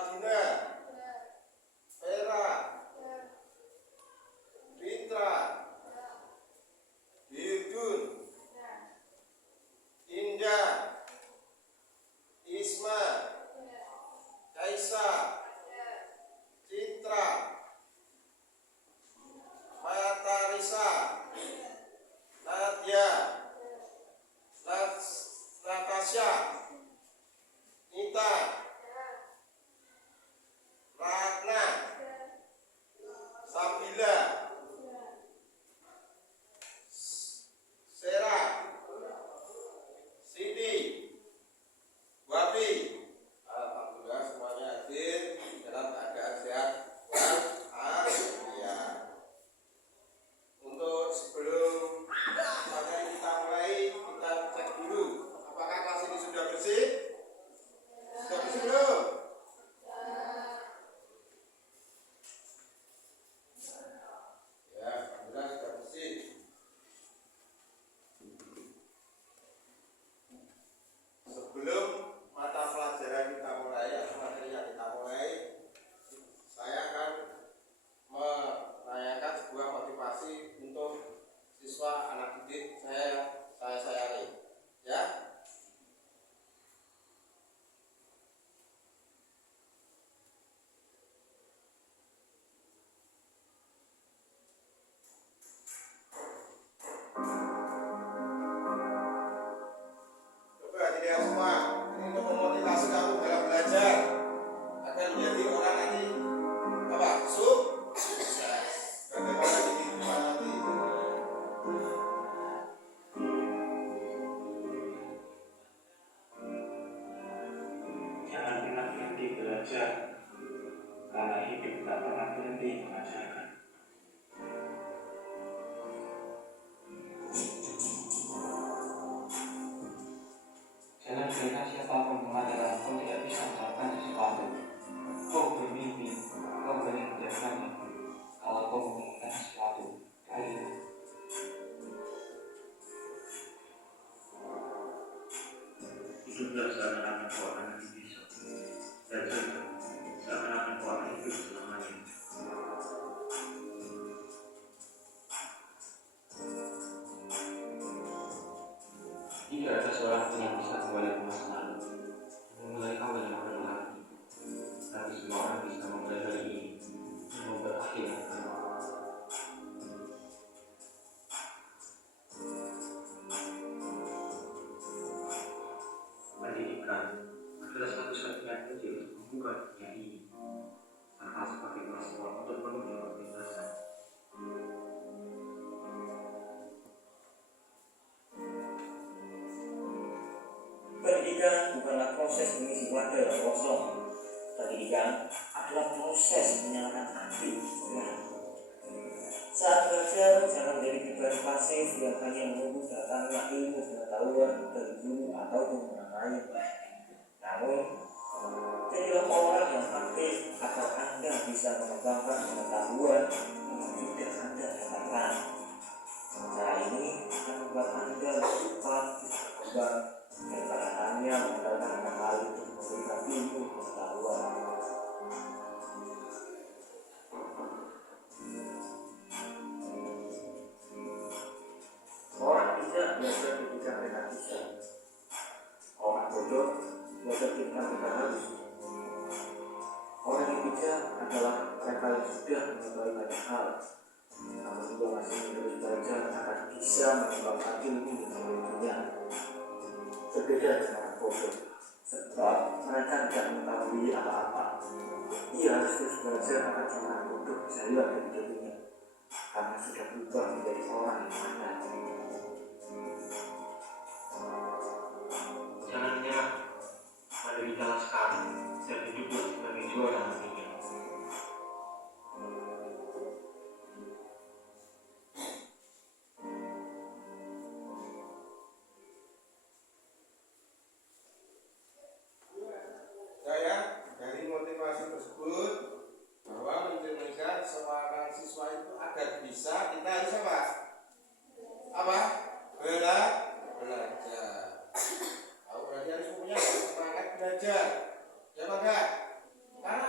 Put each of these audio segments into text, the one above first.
Radina, Vera, Fitra, Yudun, Indah, Isma, Kaisa, Citra, Matarisa, Nadia, Natasha, Nita, Ratna, Sabila, Sera, Siti, Wapi. Alhamdulillah semuanya hadir dalam keadaan sehat walafiat. Untuk sebelum materi kita mulai, kita cek dulu apakah kelas ini sudah bersih? Sudah bersih belum? Ya, alhamdulillah sudah bersih. Sebelum mata pelajaran kita mulai, atau materi yang kita mulai, saya akan menanyakan sebuah motivasi untuk siswa anak didik saya sayangi, ya. Coba dilihat semua, ini untuk memotivasi kamu dalam belajar agar menjadi orang nanti apa? Sukses. Bagaimana di kehidupan nanti? Jangan pernah berhenti belajar, karena hidup tak pernah berhenti mengajarkan. Jangan kira siapapun mengatakan kau tidak bisa melakukan sesuatu. Kau bermimpi, kau boleh mengerjakannya. Kalau kau menginginkan sesuatu, ayo. Hiduplah seakan-akan kau akan nanti bisa. Belajarlah seakan-akan kau akan hidup selamanya. Tidak ada seorang pun yang bisa kembali ke masa lalu, memulai awal yang baru lagi. Tapi semua orang bisa memulai hari ini dan membuat akhir yang baru. Pendidikan adalah satu-satunya kunci untuk membuka dunia ini, sama seperti paspor untuk menuju kebebasan. Pendidikan bukanlah proses mengisi wadah yang kosong. Pendidikan adalah proses menyalakan api. Saat belajar, jangan menjadi beban pasif yang hanya menunggu datangnya ilmu pengetahuan dari guru ataupun orang lain. Namun, jadilah orang yang aktif agar Anda bisa mengembangkan pengetahuan yang sudah Anda dapatkan. Cara ini akan membuat Anda cepat berkembang daripada hanya mengandalkan hal untuk memberikan ilmu pengetahuan. Orang bijak belajar ketika mereka bisa. Orang bodoh belajar ketika mereka harus. Orang yang bijak adalah mereka yang sudah mengetahui banyak hal, namun juga masih terus belajar agar bisa mengembangkan ilmu di dunia. Berbeda dengan orang bodoh, sebab mereka tidak mengetahui apa-apa. Ia harus terus belajar agar orang bodoh bisa hilang dari dirinya, karena sudah berubah menjadi orang yang pandai. Jangan menyerah, mari kita sekarang dan hiduplah sebagai juara nantinya. Saya dari motivasi tersebut bahwa mencerminkan seorang siswa itu agar bisa, kita harus apa? Belajar. Kamu berarti harus punya semangat belajar. Ya, Pak? Karena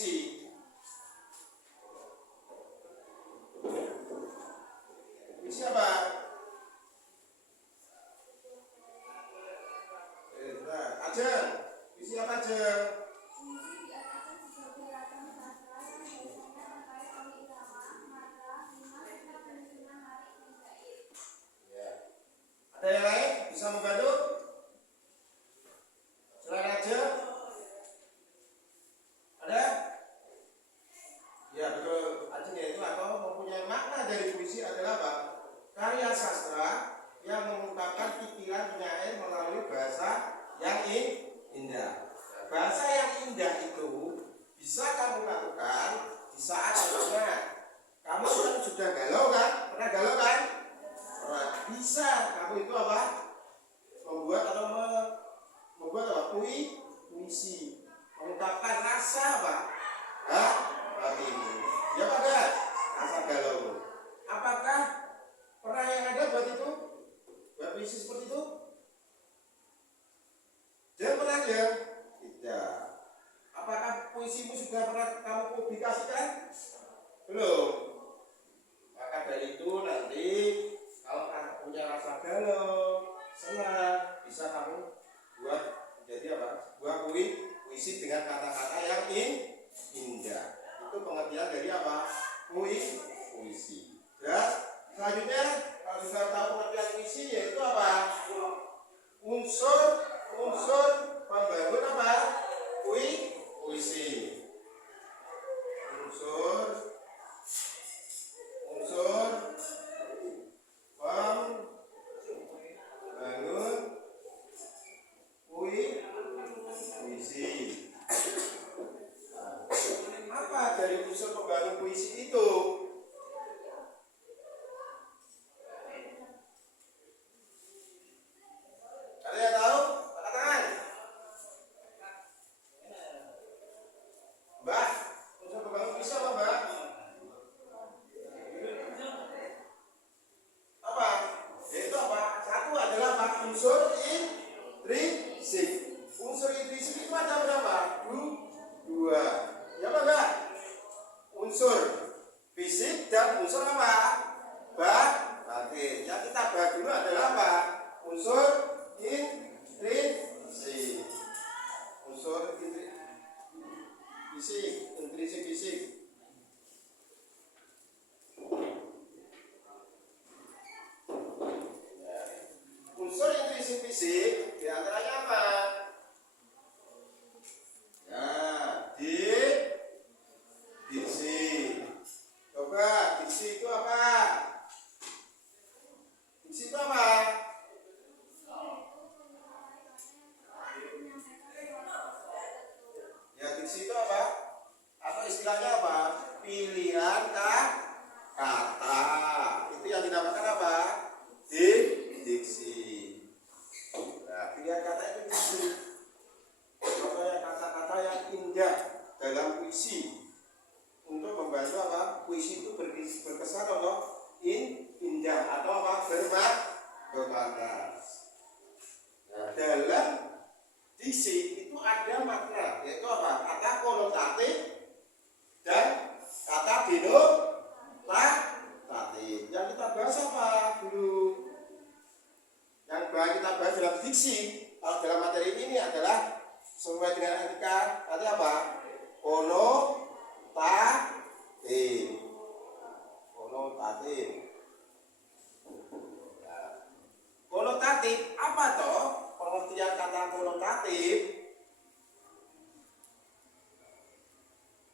puisi. Puisi apa? Ajeng. Puisi apa Ajeng? Ada yang lain bisa membantu? Selain aja? Ada? Ya betul. Ajeng itu atau mempunyai makna dari puisi adalah apa? Karya sastra yang mengungkapkan pikiran penyair melalui bahasa yang indah. Bahasa yang indah itu bisa kamu lakukan di saat dimana kamu kan sudah galau kan? Pernah galau kan? Pernah. Bisa kamu itu apa? Membuat atau membuat apa? Puisi, mengungkapkan rasa apa? Hati ini. Ya Pak enggak? Rasa galau. Apakah pernah yang ada buat itu? Buat puisi seperti itu? Jangan pernah ya? Tidak. Apakah puisimu sudah pernah kamu publikasikan? Belum. Maka dari itu nanti kalau kamu punya rasa galau, senang, bisa kamu buat menjadi apa? Buat puisi dengan kata-kata yang indah. Itu pengertian dari apa? Puisi. Ya. Selanjutnya kalau sudah tahu pengertian puisi yaitu apa? Unsur pembangun apa? Puisi. Unsur pembangun puisi. Apa dari unsur pembangun puisi itu? Ada yang tahu? Angkat tangan. Mbak, unsur pembangun puisi apa Mbak? Apa? Yaitu apa? Satu adalah apa? Unsur intrinsik. Unsur intrinsik itu ada berapa? Dua. Ya apa enggak? Unsur fisik dan unsur apa? Batin. Yang kita bahas dulu adalah apa? Unsur intrinsik. Unsur intrinsik fisik. Unsur intrinsik fisik diantaranya apa? Ya, diksi. Coba, diksi itu apa? Diksi itu apa? Ya, diksi itu apa? Atau istilahnya apa? Pilihan kata. Itu yang dinamakan apa? Diksi. Nah, pilihan kata itu diksi. Contohnya kata-kata yang indah dalam puisi untuk membantu apa? Puisi itu berkesan atau indah atau apa? Bermakna. Nah, dalam diksi itu ada makna, yaitu apa? Kata konotatif dan kata denotatif. Yang kita bahas apa dulu? Yang kita bahas dalam diksi, kalau dalam materi ini adalah sesuai dengan etika, nanti apa? Konotatif. Konotatif apa toh? Pengertian kata konotatif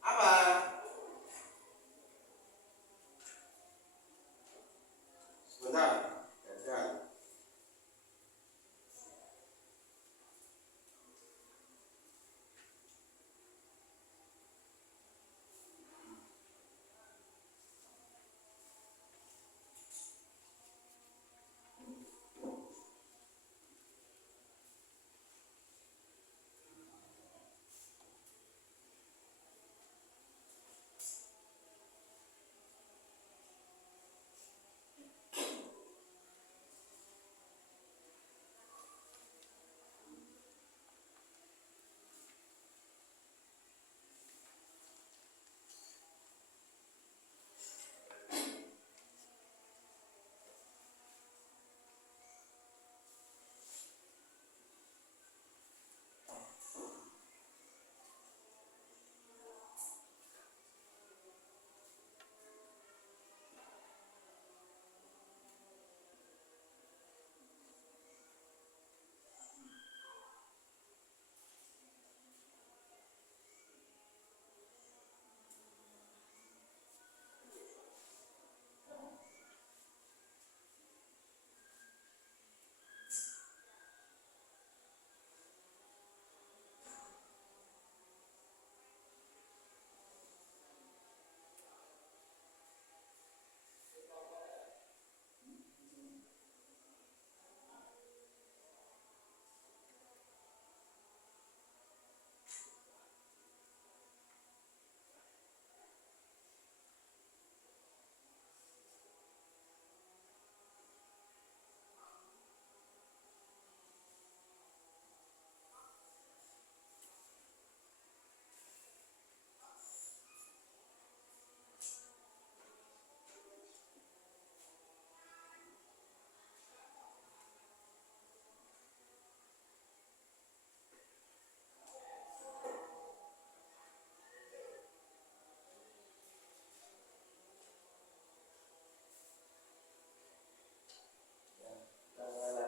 apa? Sebentar.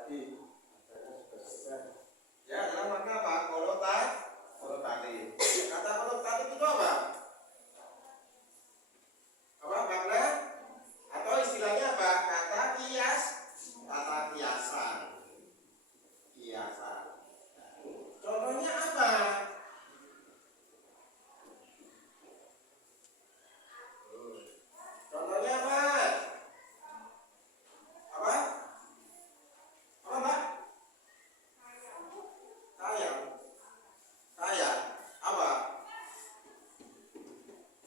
tadi. Ya, dalam makna apa? Konotatif. Kata konotatif itu apa? Apa makna? Atau istilahnya apa? Kata kiasan. Kiasan. Contohnya apa? Contohnya apa? Apa? Apa, Mbak? Kaya. Apa?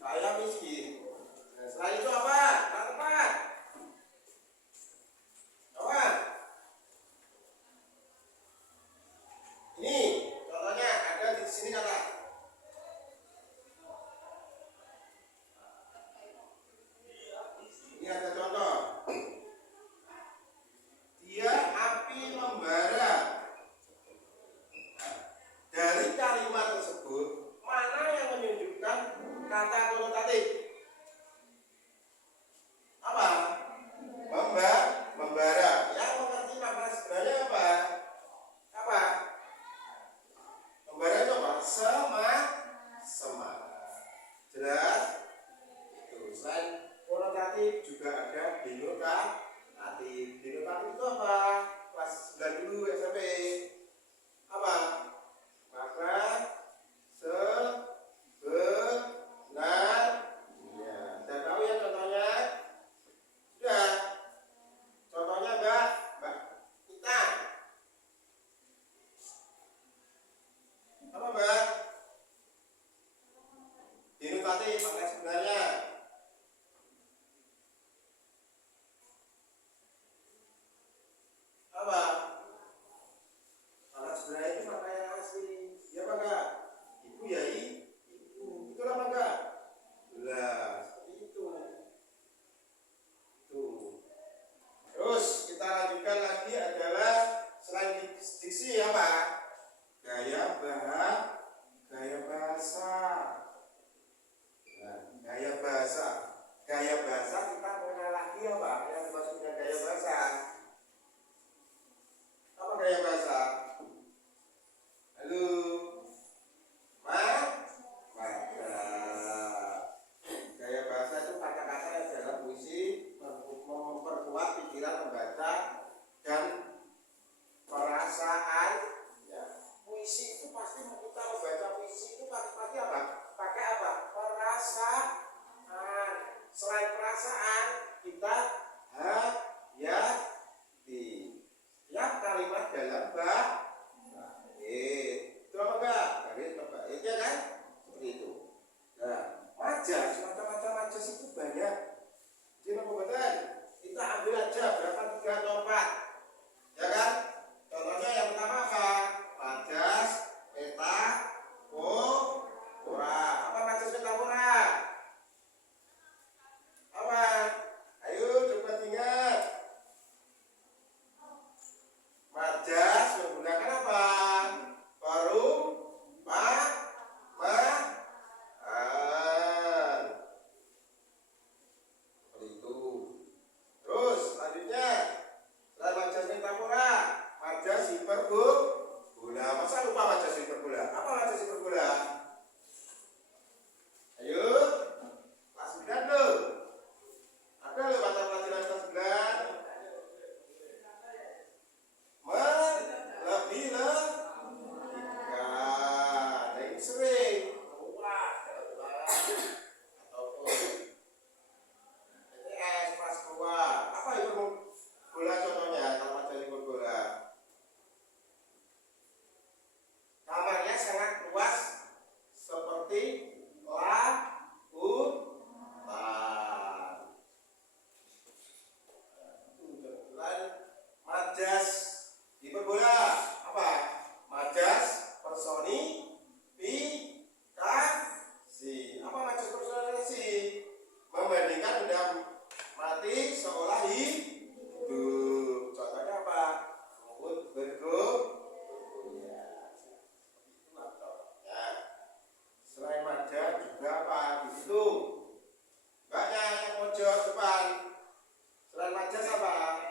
Kaya miskin. Nah, setelah itu apa? Nah, tepat. Apa? Ini contohnya ada di sini kata. Ini ada contoh. Dia api membara. Dari kalimat tersebut, mana yang menunjukkan kata konotatif? Apa? Membara. Yang mengerti makna sebenarnya apa? Apa? Membara itu apa? Semak. Jelas? Itu. Selain konotatif juga ada denotatif. Denotatif itu apa? Kelas 9 dulu SMP. Apa? Maka sebenarnya. Sudah tahu ya contohnya? Sudah. Contohnya Mbak Ita. Apa Mbak? Denotatif makna sebenarnya. Apa? Makna sebenarnya itu makna yang asli. Ya apa enggak? Ibu ya ibu. Betul apa enggak? Lah, seperti itu. Terus kita lanjutkan lagi adalah selain diksi apa? Gaya bahasa. Nah, gaya bahasa kita mengenal lagi apa? Yang dimaksudnya gaya bahasa. Apa gaya bahasa? Halo, gaya bahasa itu kata-kata yang dalam puisi memperkuat pikiran membaca dan perasaan. Ya, puisi itu pasti kita membaca puisi itu pasti apa? Pakai apa? Perasaan. Selain perasaan, kita hayati. Setiap kalimat dalam itu apa enggak? Itu ya kan? Seperti itu. Nah, majas, macam-macam majas itu banyak. Jadi pembuatan kita ambil aja berapa 3 atau 4, ya kan? Contohnya yang pertama apa? Majas, metafora. Apa majas metafora? Apa? Ayo coba ingat. Majas menggunakan apa? Perumpamaan. Seperti itu. Terus selanjutnya, selain majas metafora, majas hiperbola. Masa lupa majas hiperbola? Apa majas hiperbola? Ayo, kelas 9 loh. Ada loh mata pelajaran kelas 9. Lebih sering. Ataupun ETS pas keluar. Apa hiperbola contohnya? Kalau majas hiperbola, kamarnya sangat luas seperti lautan. Majas hiperbola apa? Majas personifikasi. Apa majas personifikasi? Membandingkan benda mati seolah hidup. Contohnya apa? Rumput bergerak. Ya, itu contohnya. Selain majas juga apa? Di situ banyak yang pojok depan. Selain majas apa?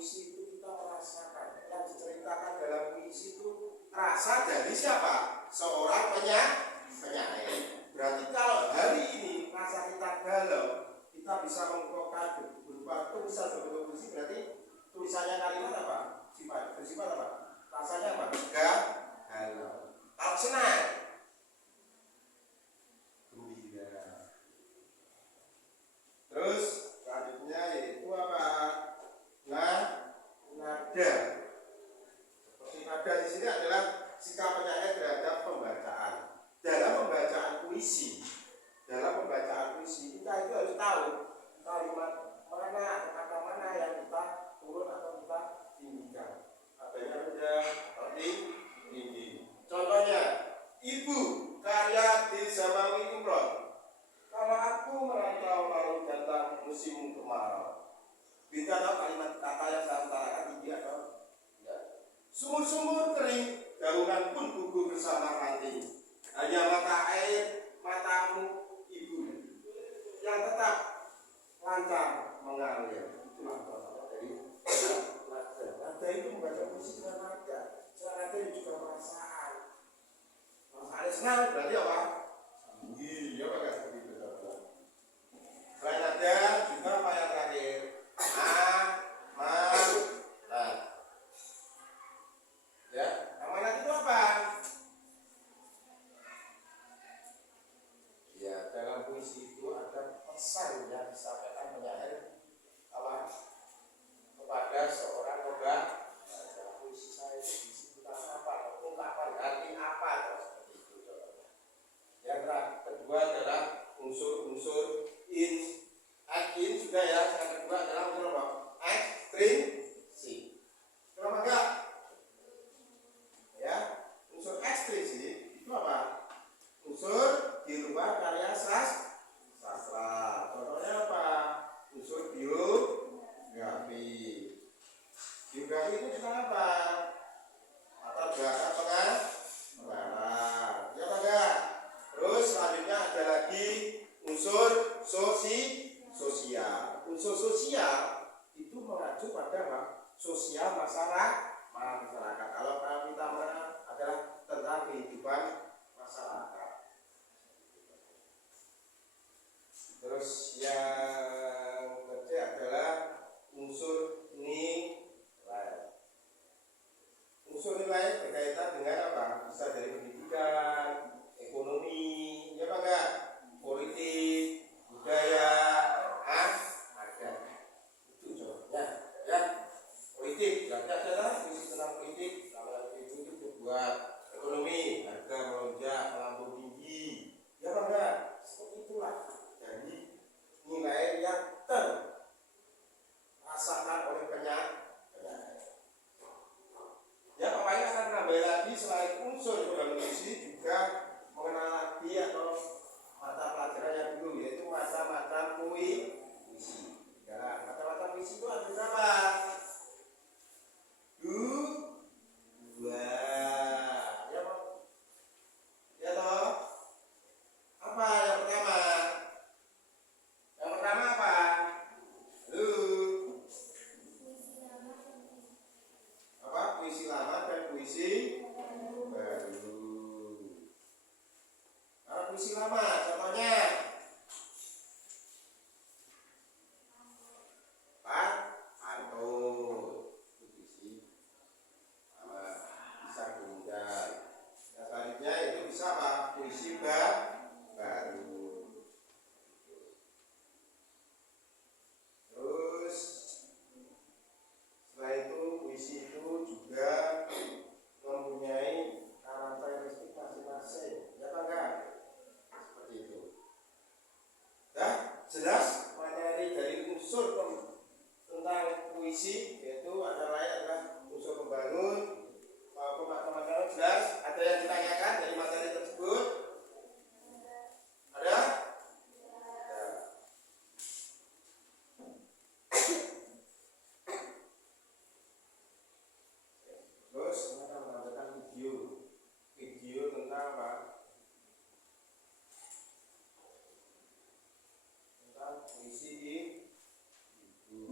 puisi itu kita merasakan. Yang diceritakan dalam puisi itu rasa dari siapa? Seorang penyair. Berarti kalau hari ini rasa kita galau, kita bisa mengungkapkan berupa tulisan berbentuk puisi. Berarti tulisannya kalimat apa? Bersifat apa? Rasanya apa? Galau. Kalau senang, gembira. Terus selanjutnya yaitu apa? Nada. Seperti nada di sini adalah sikap penyair terhadap pembacaan. Dalam pembacaan puisi kita itu harus tahu kalimat mana, kata mana yang kita turun atau kita tinggikan. Adanya rendah atau tinggi. Contohnya, Ibu karya di Zamawi Imron. Kalau aku merantau lalu datang musim kemarau. Bisa tahu kalimat kata yang saya utarakan tinggi atau tidak? Sumur-sumur kering, daunan pun gugur bersama ranting. Hanya mata air, matamu ibu yang tetap lancar mengalir. Itulah dari nada. Nada itu membaca puisi dengan nada. Nada itu juga perasaan. Perasaan senang berarti apa? Iya, apa kan? Selain nada juga apa yang terakhir? Ya, amanat itu apa? Ya, dalam puisi itu ada pesan yang disampaikan penyair apa kepada seorang pembaca. Puisi saya itu tentang apa? Ungkapan arti apa? Seperti itu. Yang kedua adalah unsur in juga ya. Yang kedua adalah unsur apa? Ekstrinsi. Kenapa enggak? Ya, unsur ekstrinsi itu apa? Unsur di luar karya sastra. Contohnya apa? Unsur biografi. Biografi itu tentang apa? Latar belakang pengarang. Ya apa enggak? Terus selanjutnya ada lagi unsur sosial. Unsur sosial itu mengacu pada apa? Sosial masyarakat. Kalau kita adalah tentang kehidupan masyarakat. Terus yang ketiga adalah unsur nilai. Unsur nilai berkaitan dengan apa? Bisa dari pendidikan, ekonomi, ya apa enggak? Politik, budaya, agama. Itu contohnya, ya. Politik, berarti adalah puisi tentang politik. Kalau itu buat ekonomi, harga melonjak, melambung tinggi, ya apa enggak? Seperti itulah. Jadi nilai yang terasakan oleh penyair. Ya, Pak Pai akan menambah lagi selain unsur dalam puisi juga mengenal lagi atau mata pelajaran yang dulu, yaitu mata-mata puisi. Ya, mata-mata puisi itu ada berapa? Dua. Ya, Pak. Ya toh? Apa yang pertama? Yang pertama apa? Apa? Puisi lama dan puisi baru. Kalau puisi lama, contohnya pantun, puisi lama, bisa gundal. Yang selanjutnya itu bisa apa? Puisi baru. Terus setelah itu puisi itu juga mempunyai karakteristik masing-masing, ya apa enggak? Seperti itu. Dah jelas materi dari unsur tentang puisi, yaitu antara lain adalah unsur pembangun maupun makna-makna. Jelas? Ada yang ditanyakan dari materi tersebut? Ada? Terus kita akan menambahkan video tentang apa? Tentang puisi itu.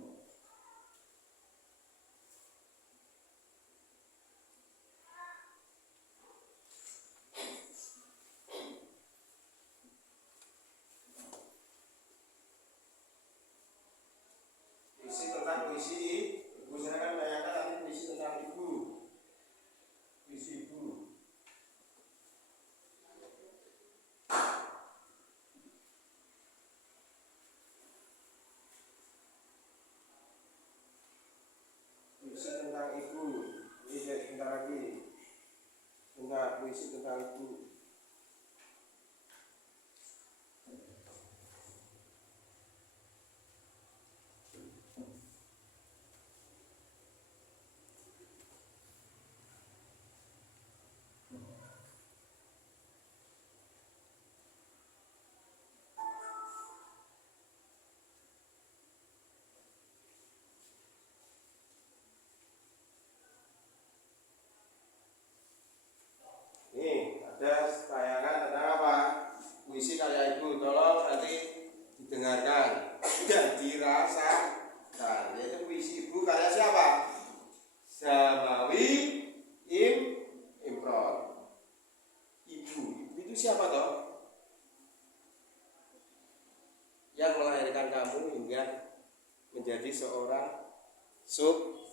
puisi ibu, silakan bayangkan nanti puisi tentang ibu. Puisi ibu. Puisi tentang ibu. Ini jadi sebentar lagi. Tentang puisi tentang ibu. Nih, ada tayangan tentang apa? Puisi karya ibu. Tolong nanti didengarkan dan dirasakan. Yaitu puisi ibu karya siapa? Samawi Imron. Ibu itu siapa toh? Yang melahirkan kamu hingga menjadi seorang sukses.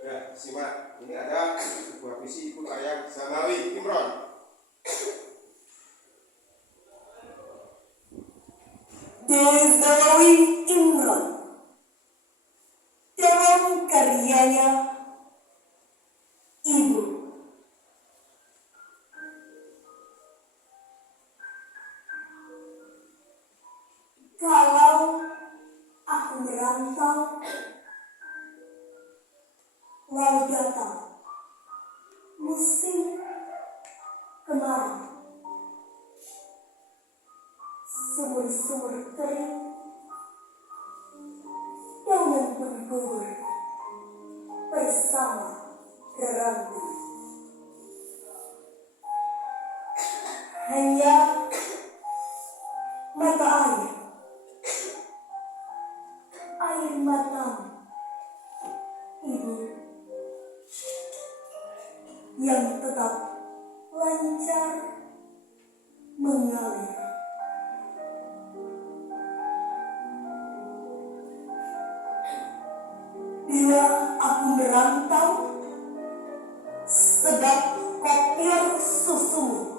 Ya, simak. Ini ada sebuah puisi ibu karya Samawi Imron. Samawi Imron dalam karyanya Ibu. Kalau aku merantau, lalu datang musim kemarau, sumur-sumur kering, daunan pun gugur bersama derangan. Hanya mata air matamu, Ibu, yang tetap lancar mengalir. Bila aku merantau, sedap kopior susu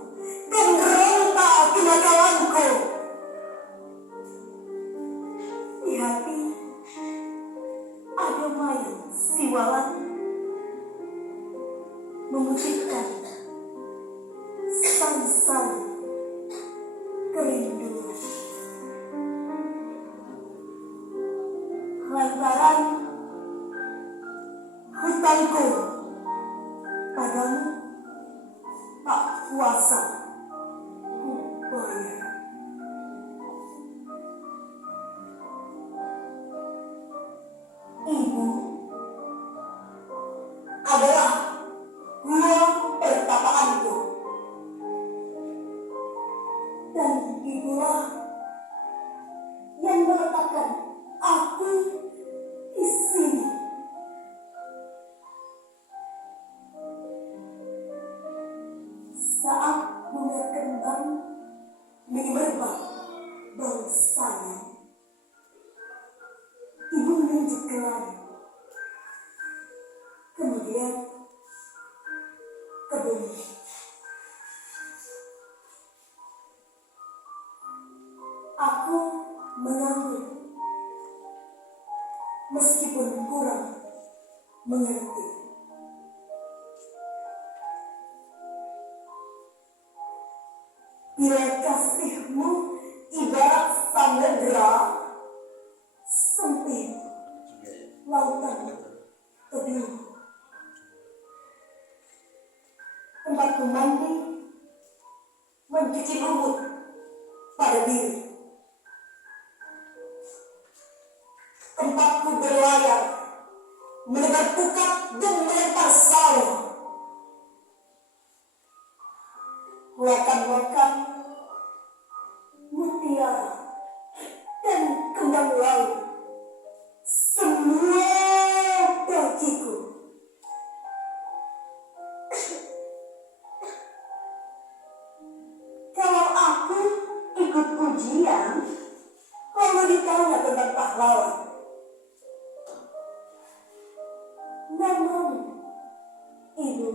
dan ronta kenakalanku. Di hati ada mayang siwalan memutihkan sang-sang kerinduan. Lantaran hutangku padamu tak kuasa ku bayar. Ibu adalah gua pertapaanku, dan ibulah yang meletakkan aku di sini. Saat bunga kembang menyemerbak bau sayang, ibu menunjuk ke langit, kemudian ke bumi. Aku mengambil, meskipun kurang mengerti. Bila kasihmu ibarat samudera sempit, lautan teduh, tempatku mandi, mencuci lumut pada diri, tempatku berlayar, menebar pukat dan melempar sawah. Lakan-lakan mutiara dan laut semua kakiku. Kalau aku ikut ujian, lalu ditanya tentang pahlawan, namun ibu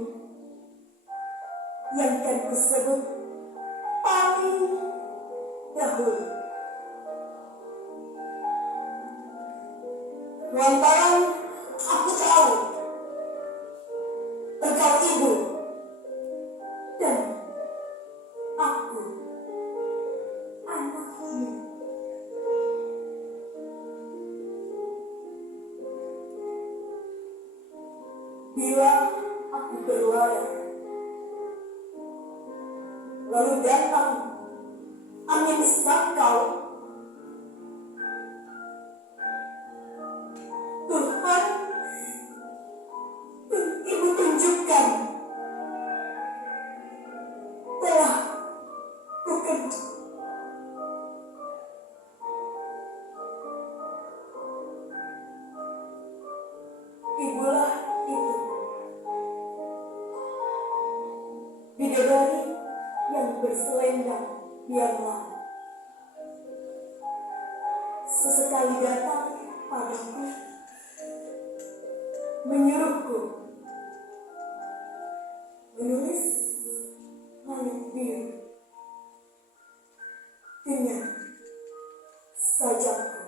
yang kan kusebut paling dahulu. Lantaran aku tahu engkau ibu dan aku anakmu. Bila aku berlayar, lalu datang angin sakau, Tuhan dan Ibu tunjukkan telah bekerja. Ibulah itu, bidadari yang berselendang biarlah sesekali datang padaku, menyuruhku menulis langit biru dengan sajakku.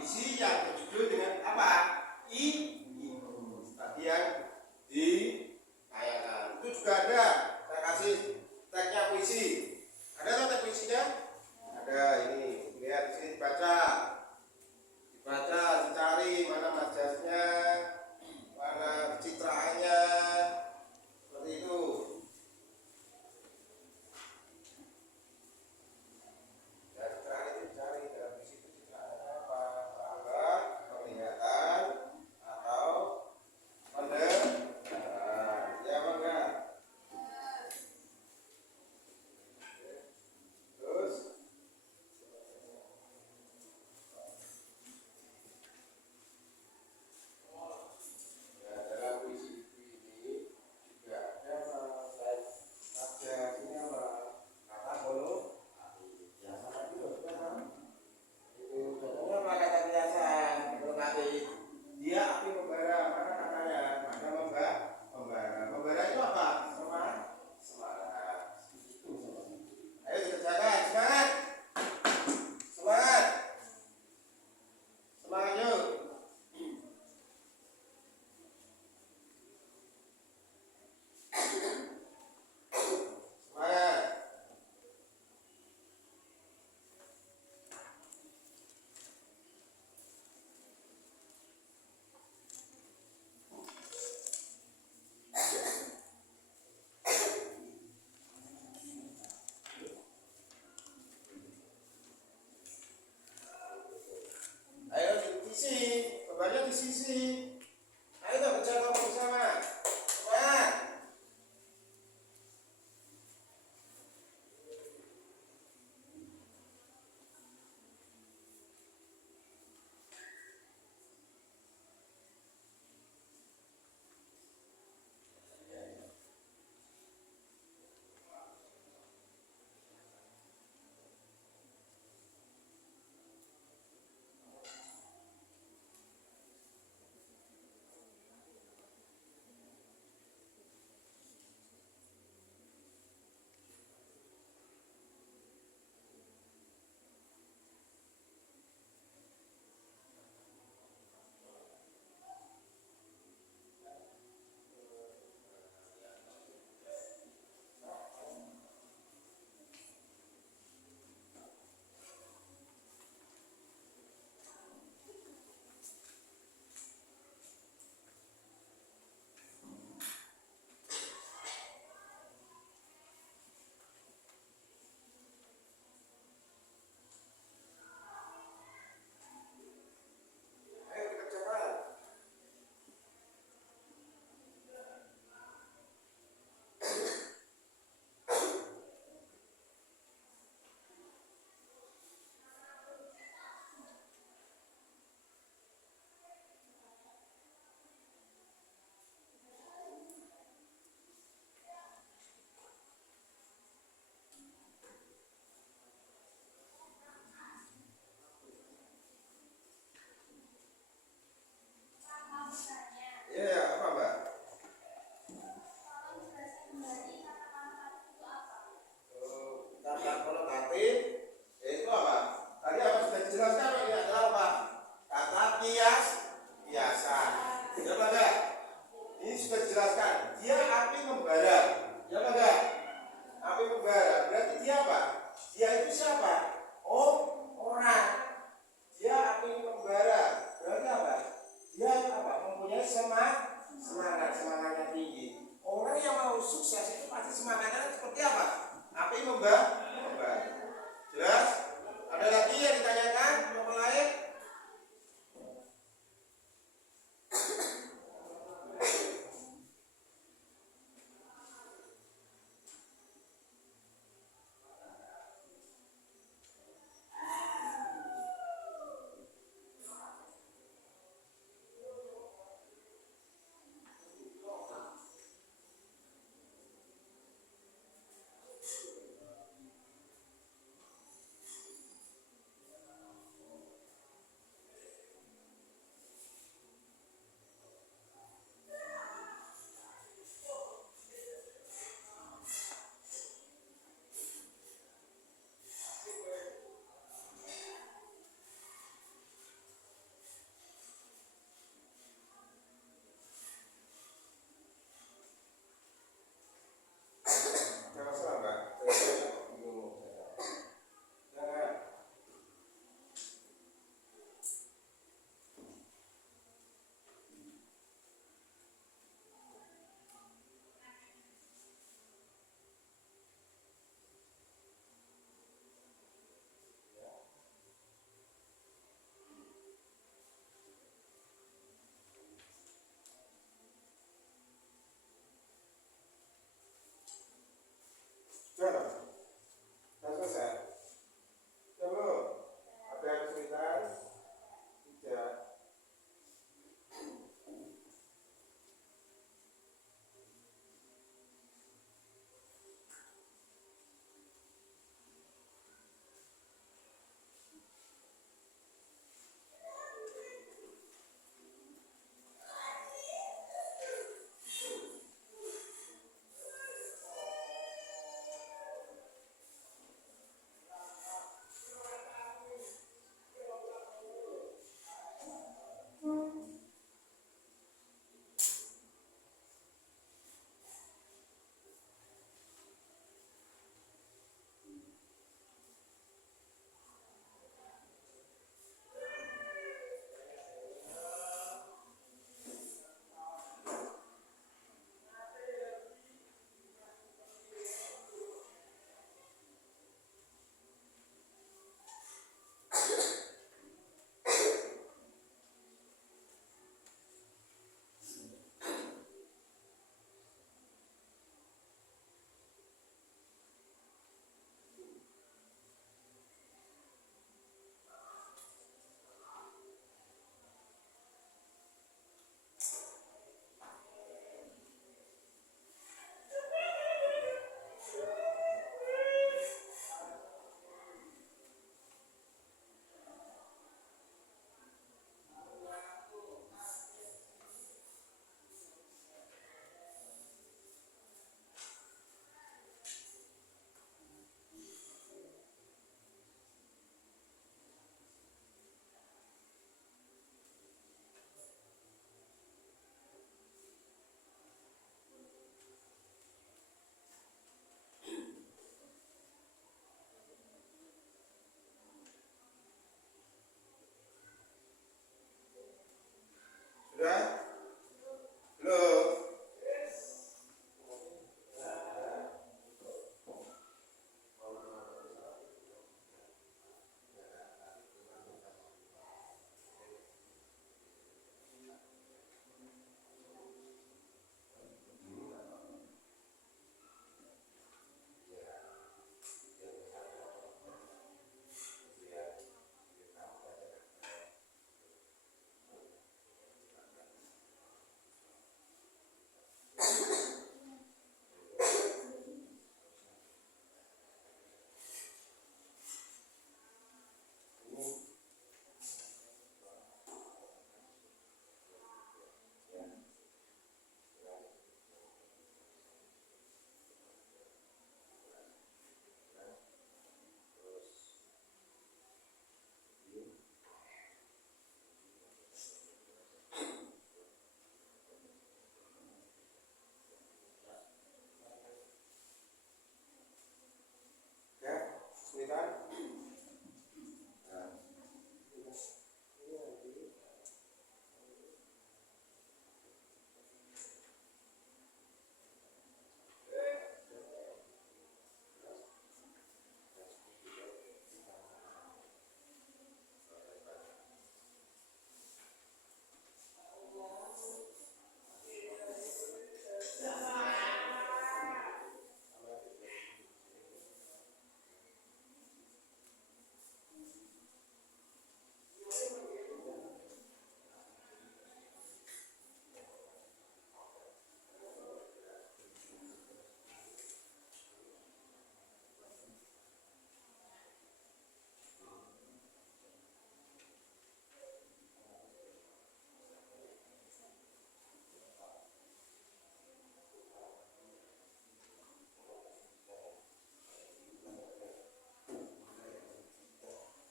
puisi yang berjudul dengan apa? Ibu. Tadi yang di tayangan itu juga ada. Saya kasih tagnya puisi. Ada nggak tag puisinya? Ada ini. Lihat di sini dibaca. Dibaca, dicari mana majasnya, mana citraannya. Seperti itu. Ayo di sisi, bebannya di sisi. Ayo kita kerja kelompok bersama. Semangat. selesai. Coba ada yang kesulitan? Tidak. Sudah? Belum? Ya, kesulitan?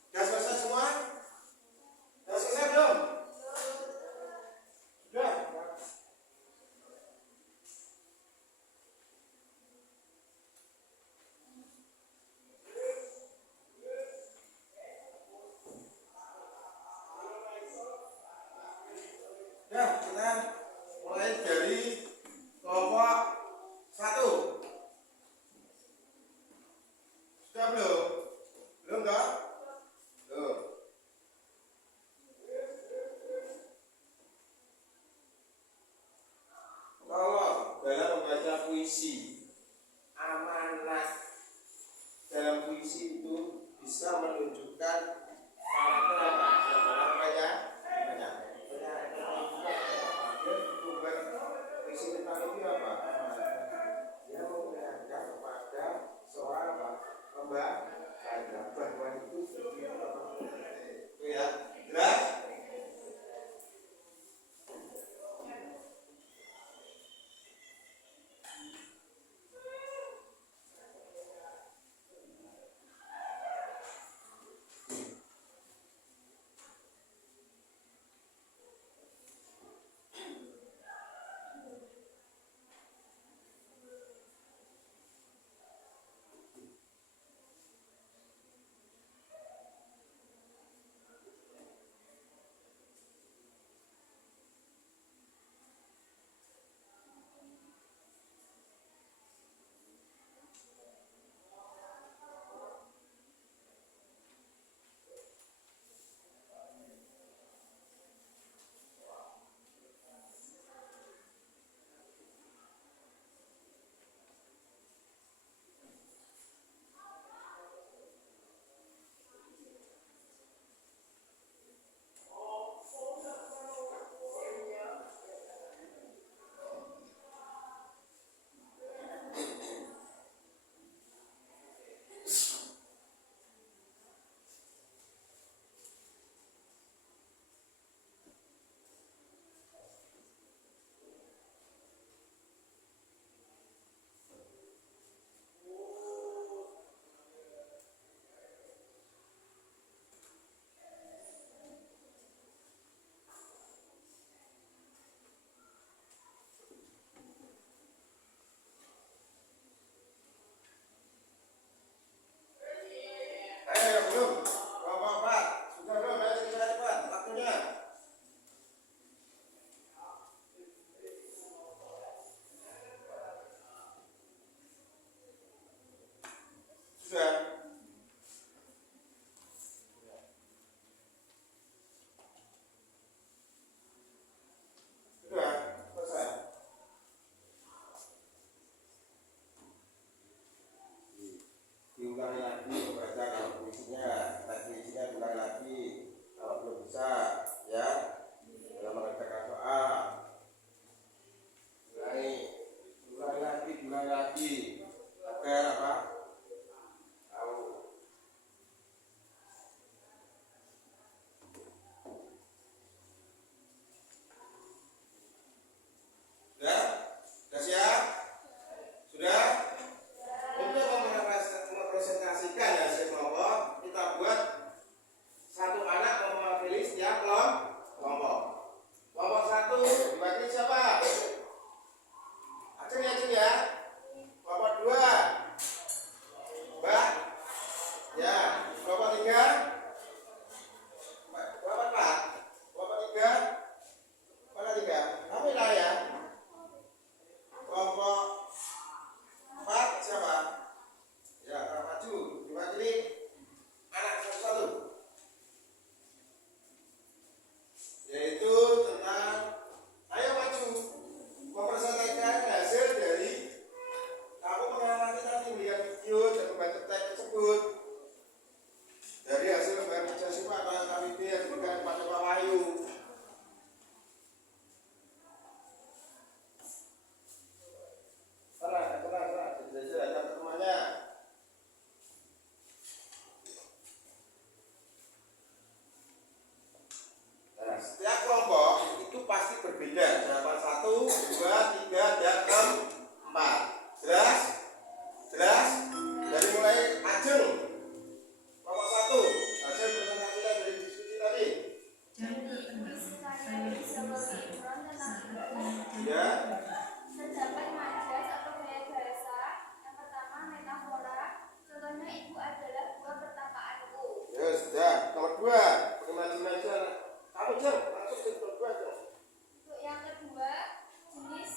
Sudah selesai semua? Sudah selesai belum? Sudah? Ya, kita mulai dari kelompok 1. Sudah belum? Belum toh? Belum. Tolong dalam membaca puisi, amanat dalam puisi menunjukkan karakter apa? Yang adalah banyak. Bukan visi tentang itu apa? Dia memperlihatkan kepada seorang apa? Pembaca bahwa itu ya, jelas. Belum. Bapak, sudah belum? Ayo kita cepat. Waktunya. Sudah. Sudah. Selesai. Diulangi lagi membaca kalau puisinya, puisinya diulangi lagi kalau belum bisa, ya. Dalam mengerjakan soal, diulangi lagi agar apa? Tahu. Sudah? Sudah siap? Sudah? Untuk mempresentasikan hasil kelompok, kita buat satu anak mewakili setiap kelompok. Kelompok satu diwakili siapa? Aceng ya. Kelompok dua, Mbak. Ya. Kelompok tiga, kelompok empat. Kelompok tiga, mana tiga? Kami lah ya. Kelompok empat siapa? Ya, maju diwakili anak satu-satu, yaitu tentang ayo maju mempresentasikan hasil dari kamu mengamati tadi melihat video dan membaca teks tersebut dari hasil lembaga siswa kelas KPB yang diberikan kepada Pak Wahyu. Tenang, ada temannya. Nah, setiap kelompok itu pasti berbeda. Jawaban 1, 2, 3, dan 4. Jelas? Jelas? Dari mulai Ajeng. Kelompok 1. Hasil presentasi dari diskusi tadi. Ya. Terdapat majas atau gaya bahasa. Yang pertama metafora. Contohnya ibu adalah buah pertapaanku. Ya sudah. Nomor 2. Imajinasi. Kamu Jeng, langsung ke nomor 2 Jeng. Untuk yang kedua, jenis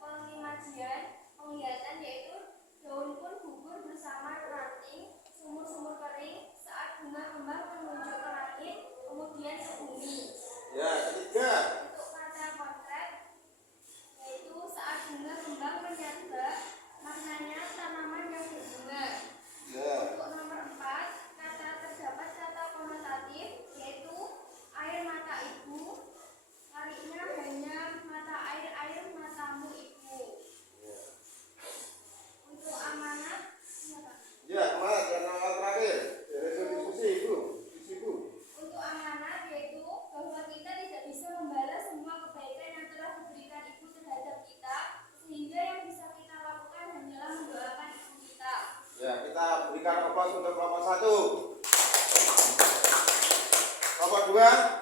pengimajian penglihatan yaitu daun pun gugur bersama ranting, sumur-sumur kering saat bunga kembang menunjuk ke langit, kemudian ke bumi. Ya, ketiga. Untuk kata potret yaitu saat bunga kembang menyerba, maknanya tanaman yang berbunga. Ya. Untuk nomor 4, kata terdapat dua.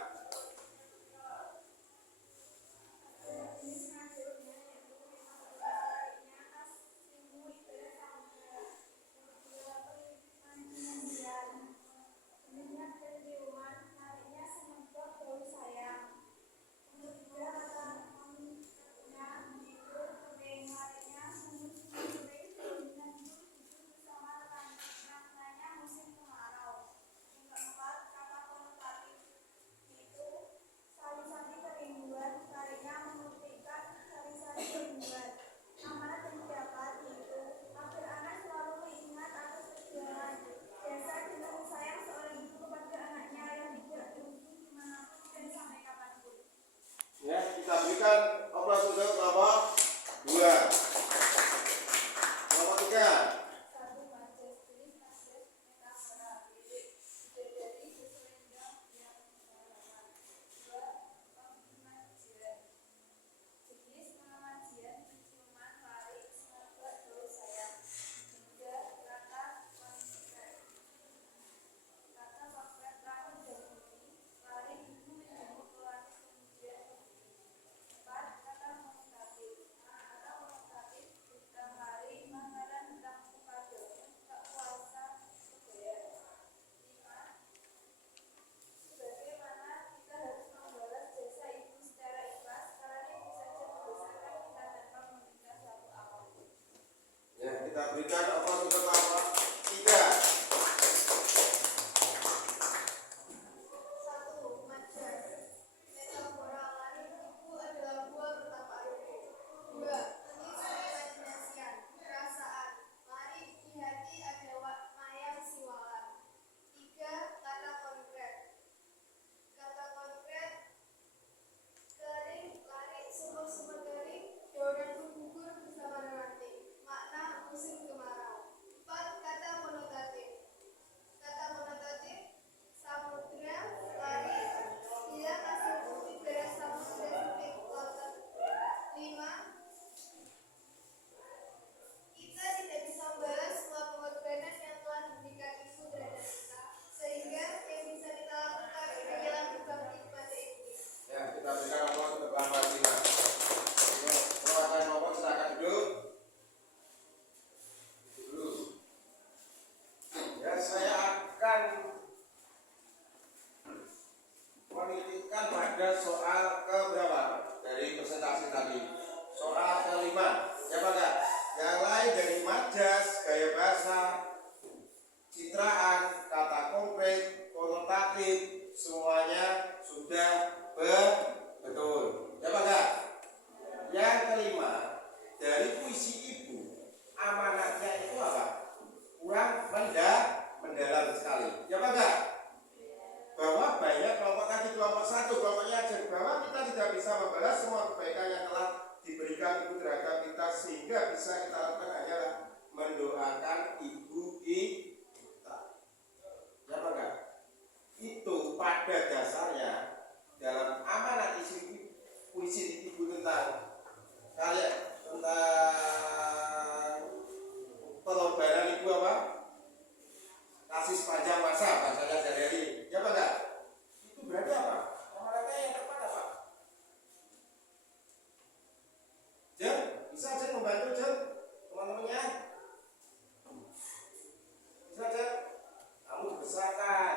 Ya, kita berikan aplaus untuk kelompok 2. Kelompok 3. Ya, kita berikan aplaus untuk kelompok 3. Ya, kita berikan aplaus untuk kelompok 5. Untuk perwakilan kelompok silakan duduk. Dulu. Ya, saya akan menitikan pada soal keberapa dari presentasi tadi. Soal kelima. Ya Pak Kak? Yang lain dari majas, gaya bahasa, citraan, kata konkret, konotatif, semuanya sudah betul. Ya Pak Kak? Yang kelima, dari puisi ibu, amanatnya itu apa? Kurang mendalam sekali. Ya Pak Kak? Bahwa banyak kelompok tadi, kelompok 1, kelompoknya ajar bahwa kita tidak bisa membalas semua kebaikan yang telah diberikan ibu terhadap kita, sehingga bisa kita lakukan hanyalah mendoakan ibu kita. Ya Pak Kak? Itu pada dasarnya dalam amanat isi puisi ibu tentang pengorbanan ibu apa? Kasih sepanjang masa bahasanya sehari-hari. Ya Pak Kak? Itu berarti apa? Amanatnya yang tepat apa? Jen, bisa Jen membantu Jen? Teman-temannya? Bisa Jen? Kamu besarkan.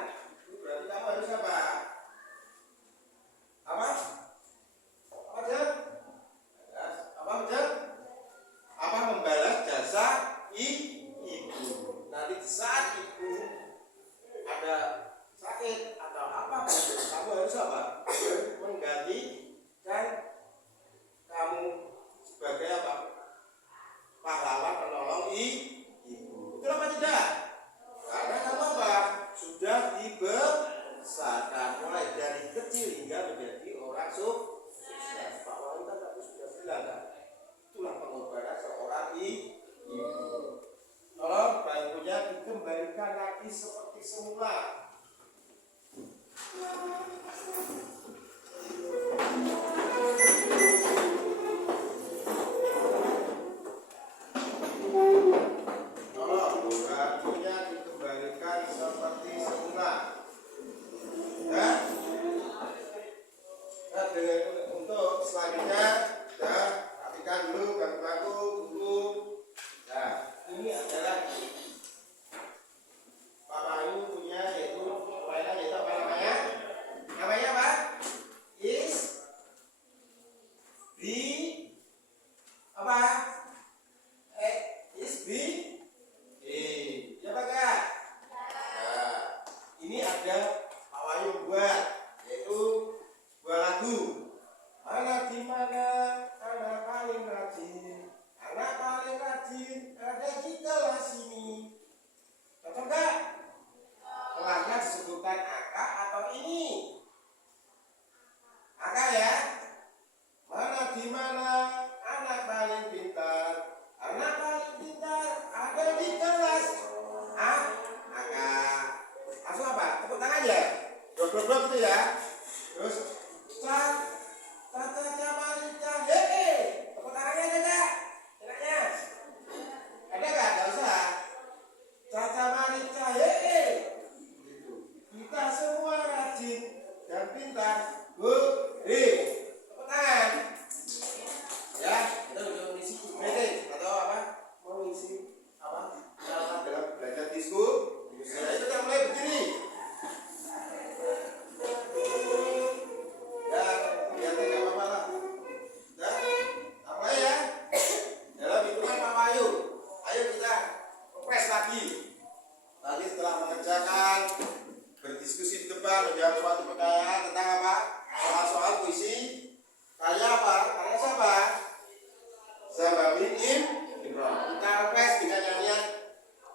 Itu berarti kamu harus apa? Apa? Apa Jen? Apa Jen? Apa membalas jasa ibu? Nanti di saat ibu ada sakit atau apa, kamu harus apa? Menggantikan kamu sebagai apa? Pahlawan penolong ibu. Betul apa tidak? Karena kamu apa? Sudah dibesarkan mulai dari kecil hingga menjadi orang sukses. Pak Wali kan tadi sudah bilang kan? Itulah pengorbanan seorang ibu. Tolong bangkunya dikembalikan lagi seperti semula. Tolong bangkunya dikembalikan seperti semula. Ya? aja Pak Wahyu buat, yaitu dua lagu. Mana di mana anak paling rajin, anak paling rajin ada di kelas ini. Cocok nggak? Kelasnya disebutkan angka atau ini? Angka ya. Mana di mana anak paling pintar, anak paling pintar ada di kelas angka. Langsung apa? Tepuk tangan ya. Blok-blok gitu ya. Terus Caca Marita, tepuk tangannya ada nggak? Enaknya? Ada nggak? Nggak usah. Caca Marita, kita semua rajin dan pintar. Tepuk tangan. Ya, kita udah mengisi meeting atau apa? Mau mengisi apa? Dalam belajar disku. Saya itu yang mulai begini. Ya, biar tidak apa-apa lah. Ya, apa ya? Dalam hitungan Pak Wahyu. Ayo kita kepres lagi. Tadi setelah mengerjakan berdiskusi di depan, menjawab suatu pertanyaan tentang apa? Soal-soal puisi. Karya apa? Karya siapa? Sabamin Imron. Kita request dengan nyanyian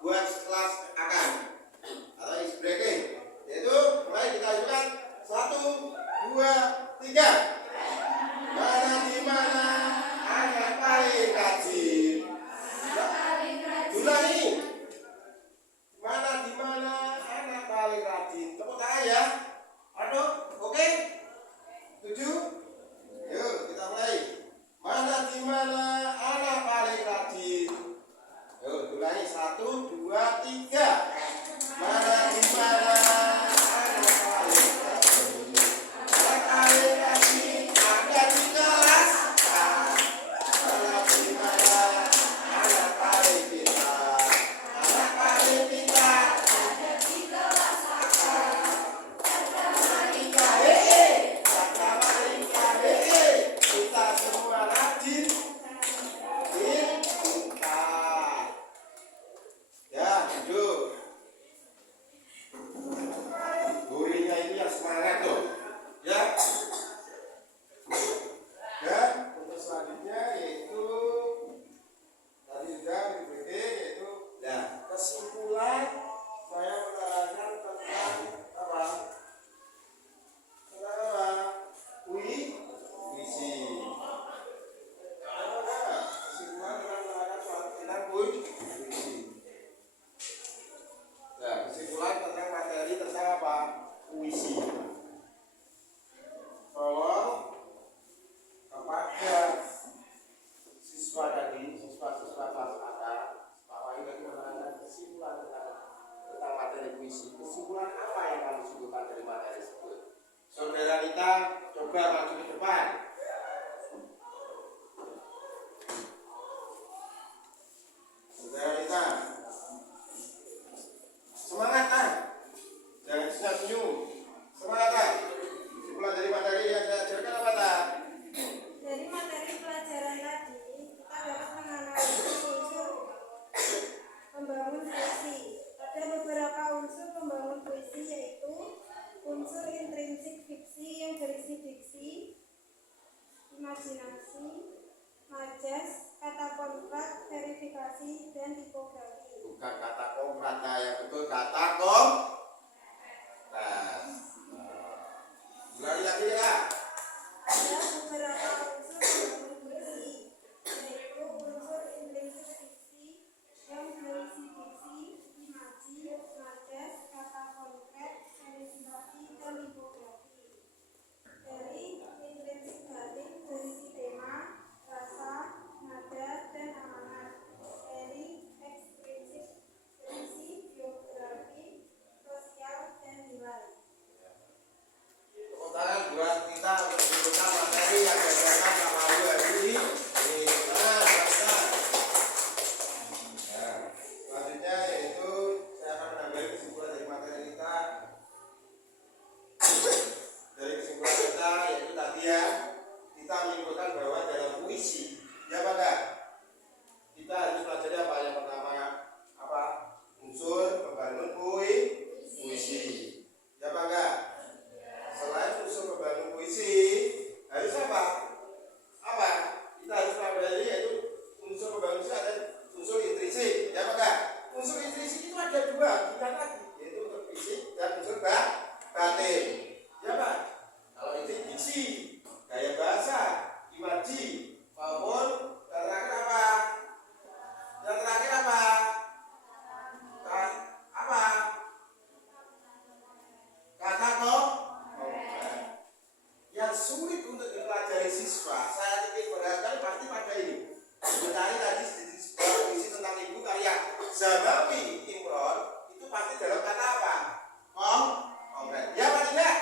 buat kelas akan atau is breaking. Yaitu mulai kita ajukan 1, 2, 3. Mana di mana anak paling rajin. Ulangi. Mana di mana anak paling rajin. Tepuk tangan ya. Aduh, oke? 7. Yuk kita mulai. Mana di mana anak paling rajin. Yuk ulangi 1, 2, 3. Mana di mana anak paling rajin. Anak paling rajin ada di kelas. Mana di mana anak paling pintar. Anak paling pintar ada di kelas. Kita semua rajin pintar. Ya, duduk. Gurinya itu yang semangat tuh. Ya. Dan untuk selanjutnya yaitu tadi sudah berikutnya yaitu kesimpulan saya menerangkan tentang apa? Tentang apa? Puisi. Kesimpulan menerangkan soal tentang puisi. Nah, kesimpulan tentang materi tentang apa? Puisi. Tolong kepada siswa tadi, siswa-siswa kelas atas, Pak Wahyu tadi menerangkan kesimpulan tentang materi puisi. Kesimpulan apa yang kamu simpulkan dari materi tersebut? Saudara Rita, coba maju ke depan. Saudara Rita, semangat kan? Jangan senyum. Semangat kan? Kesimpulan dari materi yang saya ajarkan apa tak? Dari materi pelajaran tadi, kita dapat menganalisis unsur pembangun puisi. Ada beberapa unsur pembangun puisi yaitu unsur intrinsik fiksi yang berisi diksi, imajinasi, majas, kata konkret, verifikasi, dan tipografi. Bukan kata konkret, yang betul kata kom. Nah, batin. Ya Pak. Kalau itu diksi, gaya bahasa, imaji, maupun yang terakhir apa? Yang terakhir apa? Apa? Kata konkret. Yang sulit untuk dipelajari siswa, saya titik beratkan pasti pada ini. Mencari tadi isi tentang ibu karya Zabawi Imron itu pasti dalam kata apa? Konkret. Ya Pak tidak?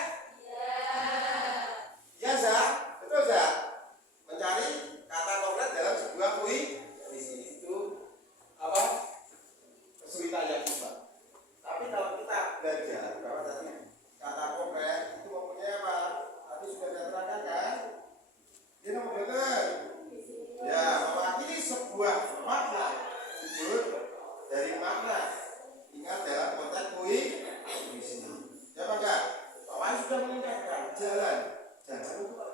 Ya Zah, betul Zah. Mencari kata konkret dalam sebuah puisi itu apa? Kesulitan yang siswa. Tapi kalau kita belajar bahwa tadi kata konkret itu mempunyai apa? Tadi sudah saya terangkan kan? Ini nomor betul. Ya, mewakili sebuah makna wujud dari makna. Ingat dalam konteks puisi. Ya Pak Kak? Pak Wali sudah mengingatkan jalan. Jangan lupa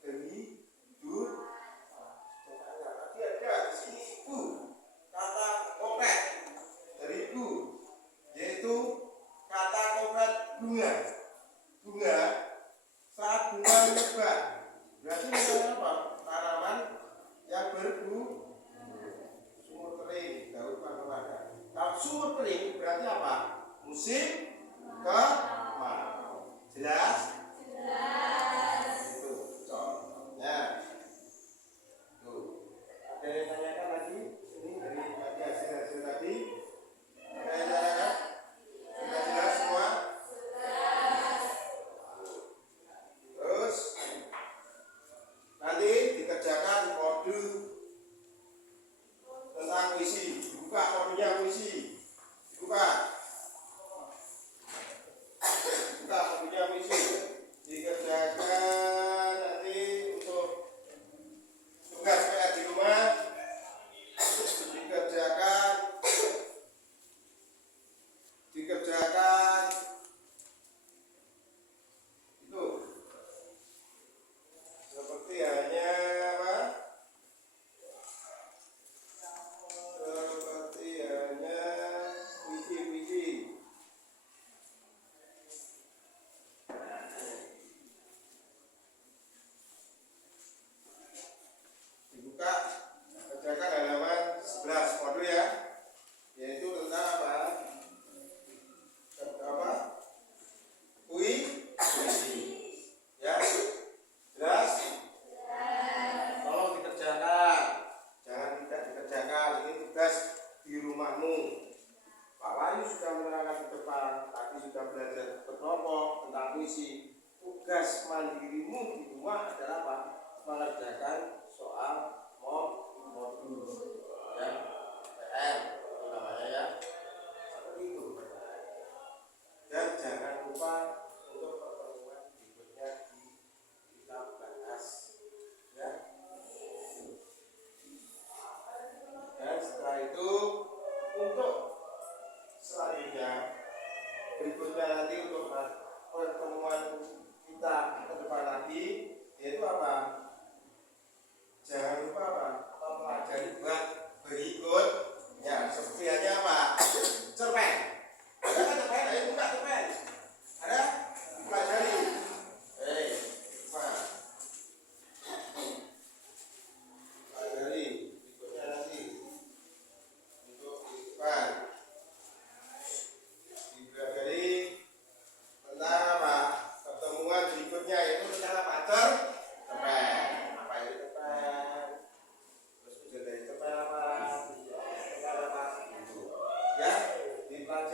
demi hidup. Tadi ada di sini ibu. Kata konkret dari ibu, yaitu kata konkret bunga. Bunga saat bunga menyebar, berarti misalnya apa? Tanaman yang sumur kering, daun panggelaga. Kalau sumur kering berarti apa? Musim kemarau. Jelas? Itu contohnya. Tuh. Ada yang tanyakan lagi? Ini dari hasil tadi. Ada yang tanyakan? Sudah jelas semua? Terus nanti dikerjakan kode tentang puisi. Dibuka kodenya puisi. Dibuka. Buka kodenya puisi. Dikerjakan nanti untuk tugas PR di rumah. Dikerjakan itu seperti hanya apa? Seperti hanya puisi-puisi. Dibuka, kerjakan halaman 11 kode ya, yaitu tentang apa? Puisi. Ya, jelas? Tolong dikerjakan. Jangan tidak dikerjakan. Ini tugas di rumahmu. Pak Wahyu sudah menerangkan di depan. Tadi sudah belajar berkelompok tentang puisi. Tugas mandirimu di rumah adalah apa? Mengerjakan soal modul. Ya, PR itu namanya ya. Seperti itu. Dan jangan lupa untuk pertemuan berikutnya kita bahas ya. Dan setelah itu untuk selanjutnya berikutnya nanti untuk pertemuan kita ke depan lagi, yaitu apa? Jangan lupa apa? Mempelajari bab berikutnya. Seperti hanya apa? Cerpen. Ada kan cerpen? Ayo buka cerpen. Ada? Pelajari. Pelajari. Berikutnya nanti untuk kehidupan. Dipelajari tentang apa? Pertemuan berikutnya yaitu tentang apa? Cerpen. Apa itu cerpen? Terus wujud dari cerpen apa? Tentang apa? Itu. Ya, dipelajari.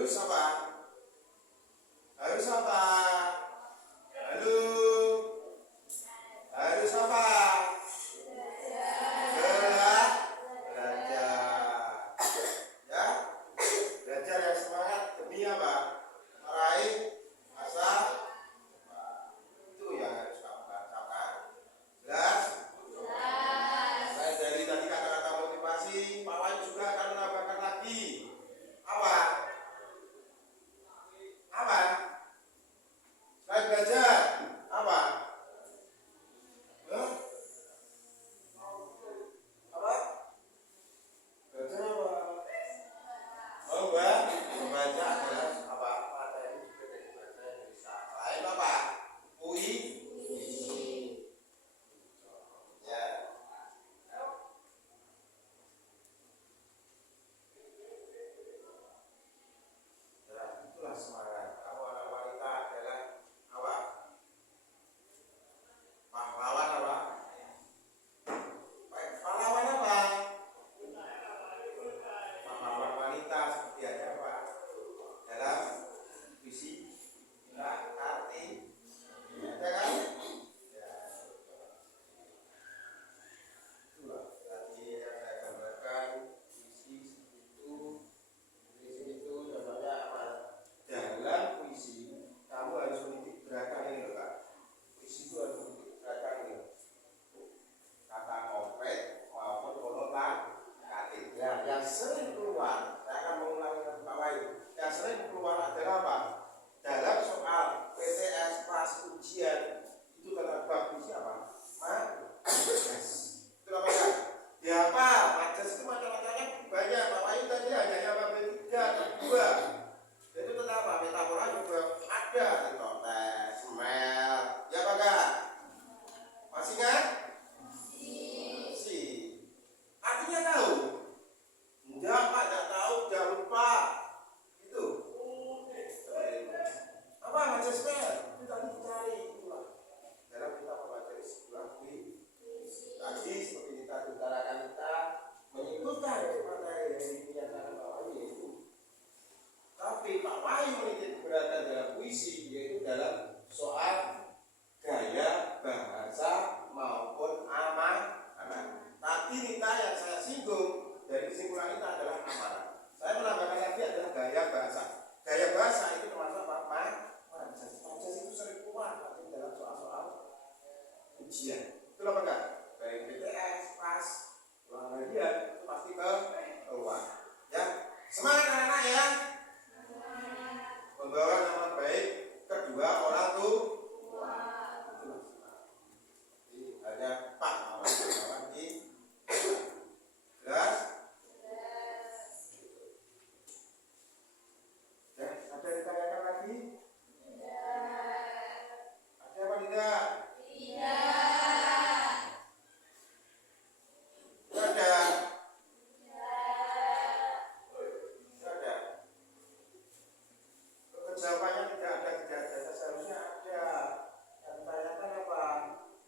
Harus apa? Harus apa? Halo. Harus apa? Belajar. Ya. Belajar yang semangat demi apa? Meraih masa depan. Itu yang harus kamu katakan. Jelas? Saya dari tadi kata-kata motivasi, Pak Wahyu juga akan menambahkan lagi. Apa? Apa? Saya belajar. Apa? Hah? Apa? Belajar apa? Oh, membaca adalah apa? Materi juga dari bahasa Indonesia. Lain apa? Puisi. Ya. Ya, itulah semangat. Kamu anak wanita adalah apa? Pahlawan apa? Baik, pahlawan apa? Pahlawan wanita seperti ada apa? Dalam visi, arti, ada kan? Ya, itulah tadi yang saya gambarkan visi itu. Puisi itu contohnya apa? Dalam puisi kamu harus menitik beratkan ini loh Kak. Puisi itu harus menitik beratkan ini loh. Kata konkret maupun konotatif. Ya, yang sering keluar, saya akan mengulangi dengan Pak Wahyu. Yang sering keluar adalah apa? Dalam soal PTS pas ujian itu kata bab puisi apa? Majas. Itu apa Kak? Ya apa? Majas itu macam-macamnya banyak. Pak Wahyu tadi hanya apa? 3 atau 2. Itu tentang apa? Metafora juga ada. Tes, smell. Ya apa Kak? Masih kan? Masih. Artinya tahu? Enggak Pak, enggak tahu, udah lupa. Itu. Apa majas smell? Itu tadi dicari. Itulah. Dalam kita mempelajari sebuah puisi. Tadi seperti kita utarakan kita menyimpulkan materi yang dinyatakan Pak Wahyu yaitu. Tapi Pak Wahyu menitik beratkan dalam puisi yaitu dalam soal gaya bahasa maupun amanah. Tadi Nita yang saya singgung dari kesimpulan Nita adalah amanah. Saya menambahkan lagi adalah gaya bahasa. Gaya bahasa itu termasuk apa? Majas. Majas itu sering keluar nanti dalam soal-soal ujian. Itulah apa Kak? Baik PTS, PAS, ulangan harian itu pasti keluar. Ya, semangat anak-anak ya. Membawa nama baik kedua orang tua. Itulah semangat. Jadi hanya Pak Awan di jelas. Ya, ada yang ditanyakan lagi? Ada apa tidak? Ada. Ada. Jawabannya tidak ada, seharusnya ada. Yang ditanyakan apa?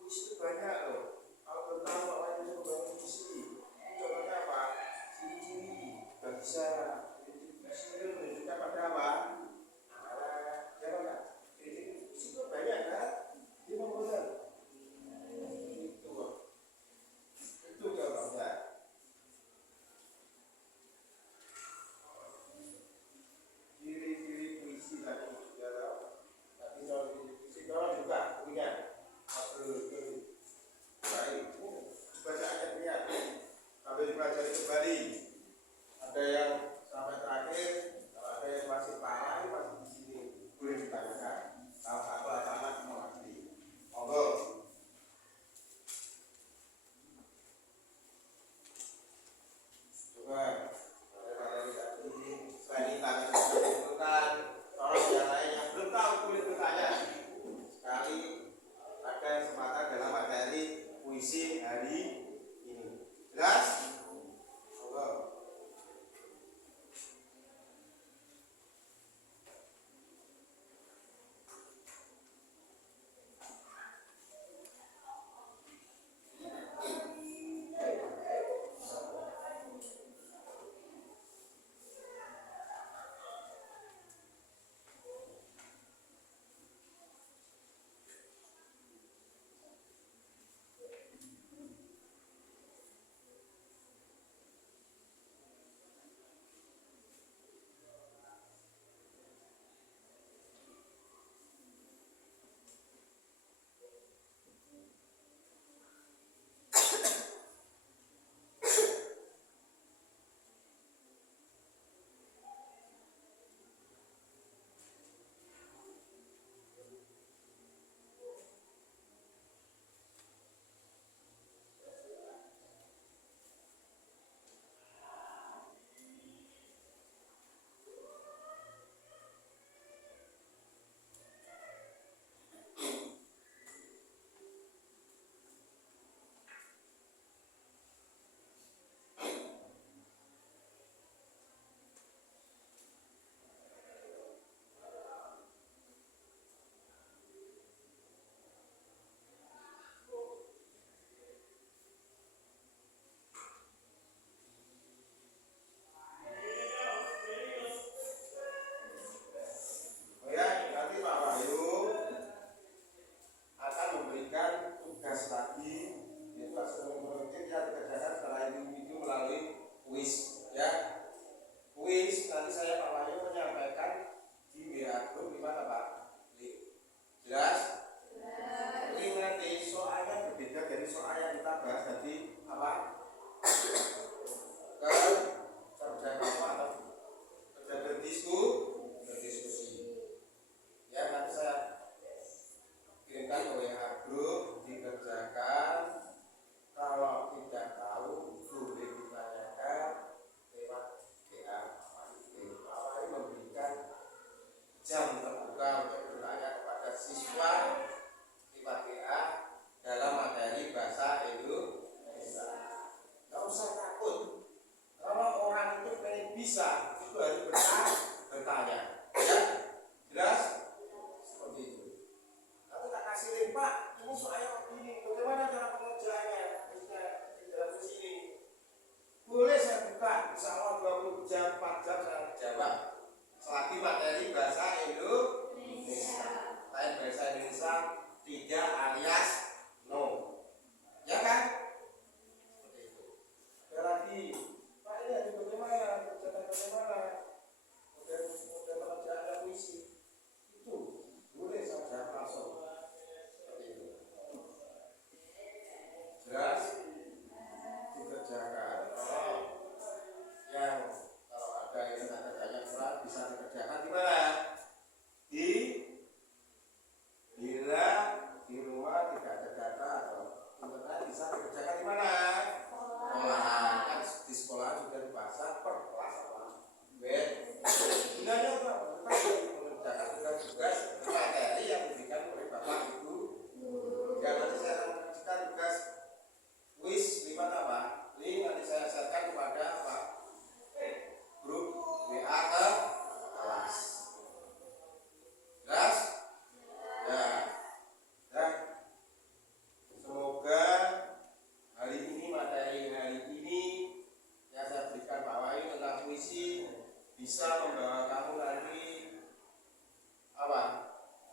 Puisi itu banyak loh. Kalau belum tahu Pak Wahyu itu banyak puisi. Itu contohnya apa? Ciri-ciri bagi saya. Ciri-ciri puisi itu menunjukkan pada apa? Ya Pak. Ciri-ciri puisi itu banyak kan? Dia memperoleh. Itu jawabannya. Ciri-ciri puisi tadi sudah tahu. Tapi soal puisi kawan juga punya. Baik, baca ayatnya sampai dipelajari kembali. Ada yang sampai terakhir, kalau ada yang masih parah, masih di sini boleh ditanyakan. Salah satu anak mengerti. Monggo. Coba. Selain ini tanya sudah ditentukan, tolong yang lain yang belum tahu boleh bertanya. Sekali ada kesempatan dalam materi puisi hari ini. Jelas? Monggo. selagi materi bahasa Indonesia. Lain bahasa Indonesia tidak alias no. Ya kan? Seperti itu. Ada lagi, Pak ini ada bagaimana? Kerjaan bagaimana? Model pekerjaan puisi itu boleh saja langsung. Seperti itu. Jelas? Dikerjakan. Kalau ada yang kerjanya kurang bisa dikerjakan di mana? Bila di rumah tidak ada data atau internet bisa dikerjakan di mana? Sekolahan. Kan di sekolah juga dipasang per kelas apa? Bed. Gunanya apa? Mengerjakan tugas-tugas materi yang diberikan oleh Bapak Ibu. Ya nanti saya akan mengerjakan tugas kuis lewat apa? Link nanti saya share kepada apa? Grup WA ke kelas. Jelas? Ya. Dan semoga hari ini materi hari ini yang saya berikan Pak Wahyu tentang puisi bisa membawa kamu nanti apa?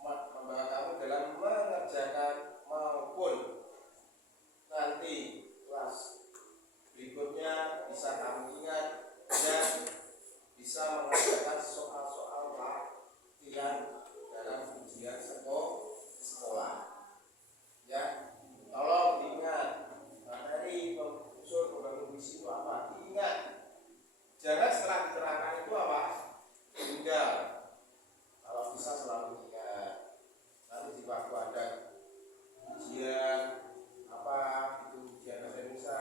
Membawa kamu dalam mengerjakan maupun nanti kelas berikutnya bisa kamu ingat dan bisa mengerjakan soal-soal latihan dalam ujian sekolah. Ya, tolong diingat materi unsur pembangun puisi itu apa? Diingat. Jangan setelah diterangkan itu apa? Tinggal. Kalau bisa selalu ingat. Nanti di waktu ada ujian apa itu ujian bahasa Indonesia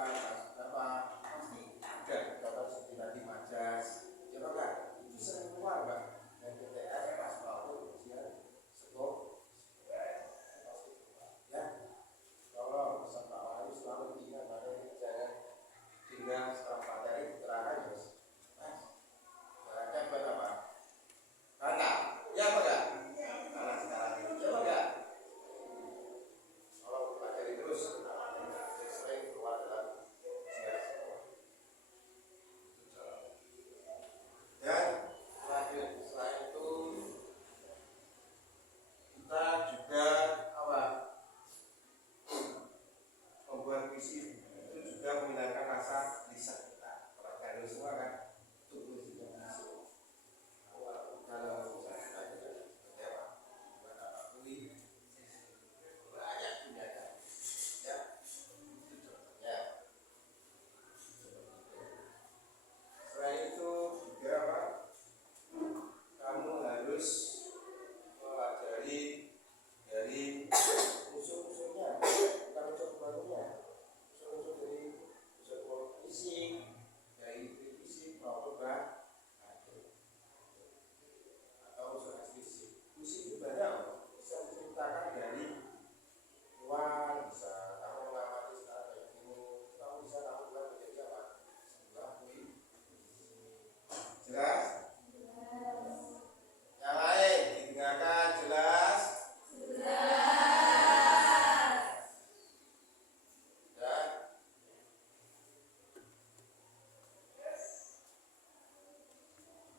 apa pasti ada contoh seperti tadi majas ya Pak itu sering keluar Pak dan PTS pas maupun ujian sekolah ya kalau pesan Pak Wahyu selalu diingat materi jangan tinggal setelah materi diterangkan terus terangkan buat apa? Karena ya Pak ya karena sekarang ya Pak ya kalau materi terus sering keluar dalam ujian sekolah. Dan lanjut selain itu kita juga apa membuat puisi itu juga menghilangkan rasa lisan kita. Perhatikan dulu semua kan itu puisi yang masuk. Kalau saya tanya seperti apa? Buat apa tulis? Banyak punya kan? Ya, itu contohnya. Selain itu juga apa? Kamu harus mempelajari dari unsur-unsurnya, bukan unsur pembangunnya. Unsur-unsur dari unsur puisi, dari puisi maupun atau unsur ekspresi. Puisi itu banyak, bisa diceritakan dari luar, bisa kamu mengamati secara baik ini, kamu bisa kamu buat menjadi apa? Sebuah puisi. Jelas? Yang lain didengarkan jelas? Ya.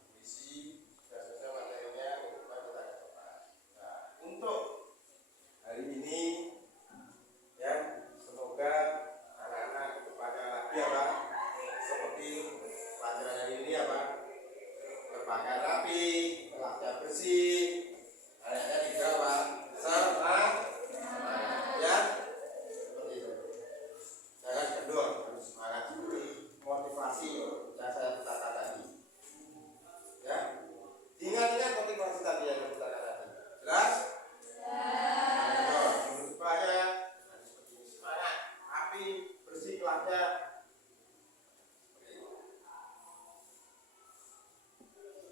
Puisi sudah selesai materinya, kita coba. Nah, untuk hari ini ya semoga anak-anak kedepannya lagi apa seperti pelajaran hari ini apa berpakaian rapi, kelasnya bersih, anaknya juga apa semangat ya seperti itu. Jangan kendor, harus semangat seperti motivasi yang saya katakan tadi. Ya, ingat-ingat motivasi tadi yang kita katakan tadi. Jelas? Supaya seperti ini semangat, rapi, bersih kelasnya.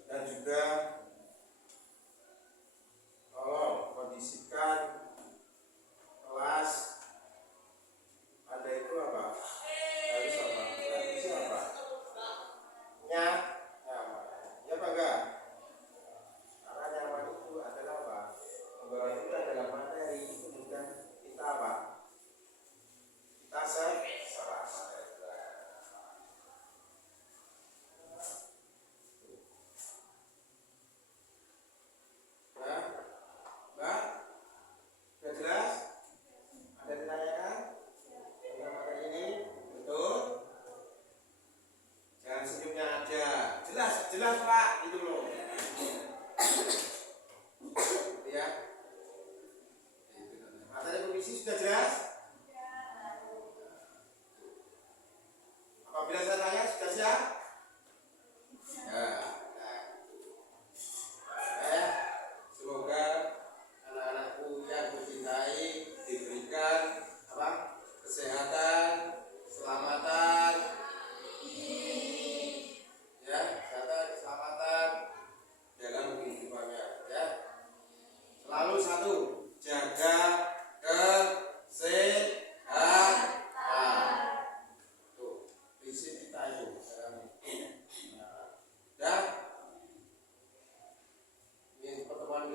Dan juga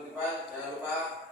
kutipan jangan lupa